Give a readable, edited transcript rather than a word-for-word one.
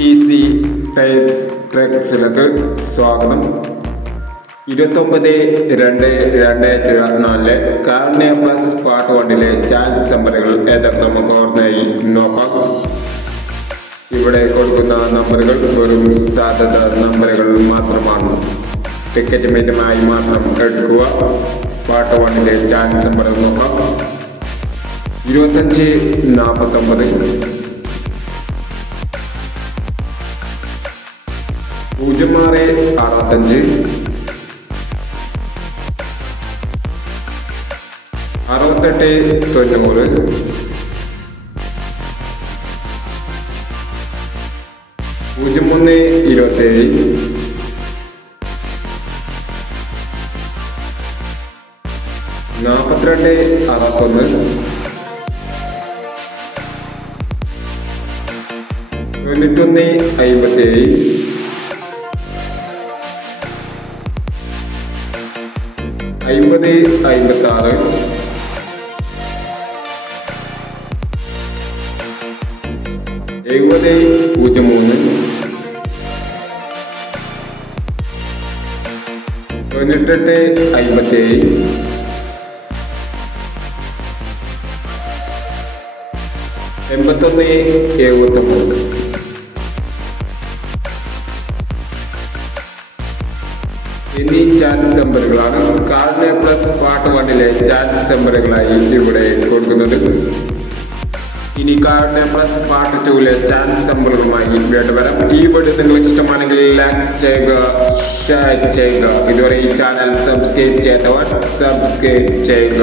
Easy types ട്രിക്സിലേക്ക് സ്വാഗതം. 29/2/2024 carnea plus part 1 chance നമ്പറുകൾ ഏതൊക്കെ നമുക്ക് ഓർമ്മയായി നോക്കാം. ഇവിടെ കൊടുക്കുന്ന നമ്പറുകൾ വെറും സാധ്യത നമ്പറുകൾ മാത്രമാണ്. ടിക്കറ്റ് മിതമായി മാത്രം എടുക്കുക. പാർട്ട് 1 ചാൻസ് നമ്പറുകൾ നോക്കാം. 25, 49, 06, 68, 90, 03, 27, 42, 61, 91, 57, 50, 56, 70, 03, 98, 57, 81, 73. എന്നീ chance നമ്പറുകളാണ് carnea plus part 1 chance നമ്പറുകളായി ഇവിടെ കൊടുക്കുന്നത്. ഇനി കാർണിയ പ്ലസ് പാർട്ട് 2 ചാൻസ് നമ്പറുകളുമായി വീണ്ടും വരാം. ഈ വീഡിയോ നിങ്ങൾക്ക് ഇഷ്ടമാണെങ്കിൽ ലൈക്ക് ചെയ്യുക, ഷെയർ ചെയ്യുക. ഇതുവരെ ഈ ചാനൽ സബ്സ്ക്രൈബ് ചെയ്യാത്തവർ സബ്സ്ക്രൈബ് ചെയ്യുക.